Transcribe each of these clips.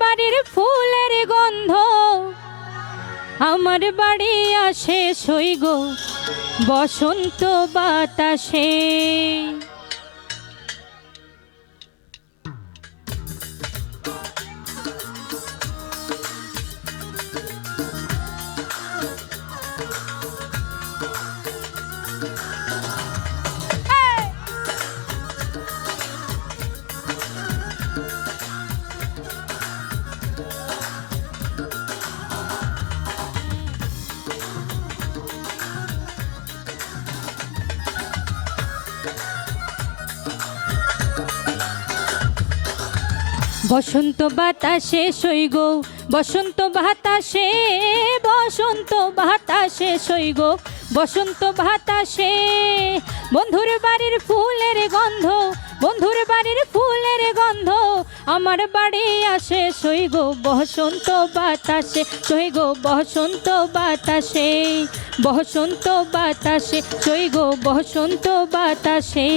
বাড়ির ফুলের গন্ধ আমার বাড়ি আসে সই গো বসন্ত বাতাসে। বসন্ত বাতাসে সই গো বসন্ত বাতাসে, বসন্ত বাতাসে সই গো বসন্ত বাতাসে। বন্ধুর বাড়ির ফুলের গন্ধ, বন্ধুর বাড়ির ফুলের গন্ধ আমার বাড়ি আসে সই গো বসন্ত বাতাসে, সই গো বসন্ত বাতাসে, বসন্ত বাতাসে সই গো বসন্ত বাতাসে।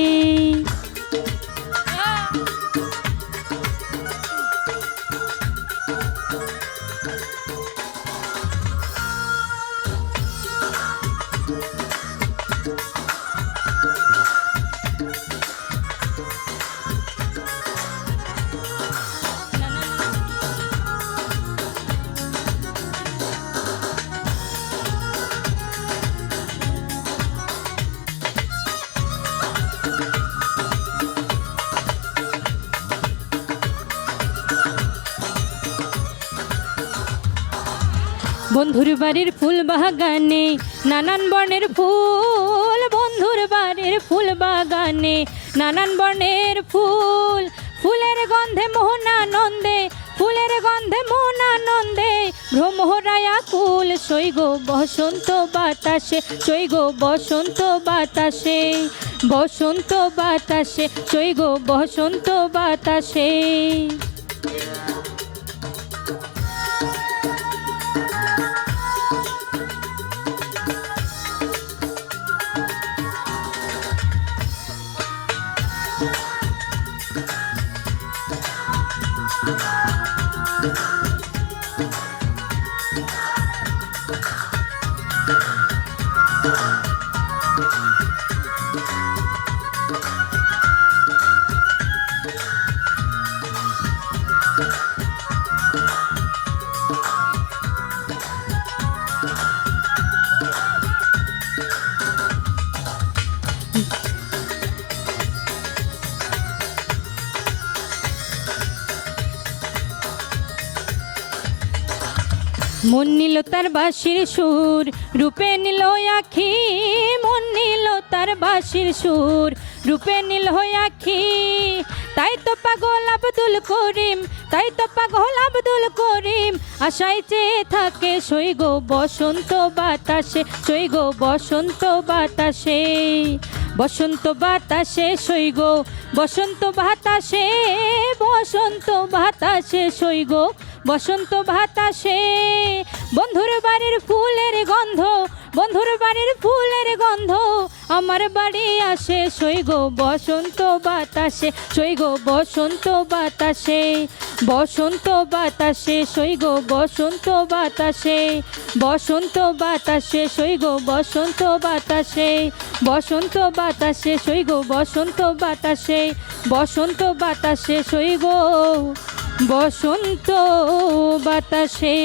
বন্ধুর বাড়ির ফুল বাগানে নানান বর্ণের ফুল, বন্ধুর বাড়ির ফুল বাগানে নানান বর্ণের ফুল। ফুলের গন্ধে মোহনানন্দে, ফুলের গন্ধে মোহনানন্দে ভ্রমরায়া কুল সই গো বসন্ত বাতাসে, সই গো বসন্ত বাতাসে, বসন্ত বাতাসে সই গো বসন্ত বাতাসে। মন নিল তার বাঁশির সুর, রূপে নিল আখি, মন নিল তার বাঁশির সুর, রূপে নিল আখি। তাই তো পাগল আব্দুল করিম, তাই তো পাগল আব্দুল করিম আশায় চেয়ে থাকে সই গো বসন্ত বাতাসে, সই গো বসন্ত বাতাসে, বসন্ত বাতাসে সই গো বসন্ত বাতাসে, বসন্ত বাতাসে সই গো বসন্ত বাতাসে। বন্ধুর বাড়ির ফুলের গন্ধ, বন্ধুর বাড়ির ফুলের গন্ধ আমার বাড়ি আসে সই গো বসন্ত বাতাসে, সই গো বসন্ত বাতাসে, বসন্ত বাতাসে সই গো বসন্ত বাতাসে, বসন্ত বাতাসে সই গো বসন্ত বাতাসে, বসন্ত বাতাসে সই গো বসন্ত বাতাসে, বসন্ত বাতাসে সই গো বসন্ত বাতাসে।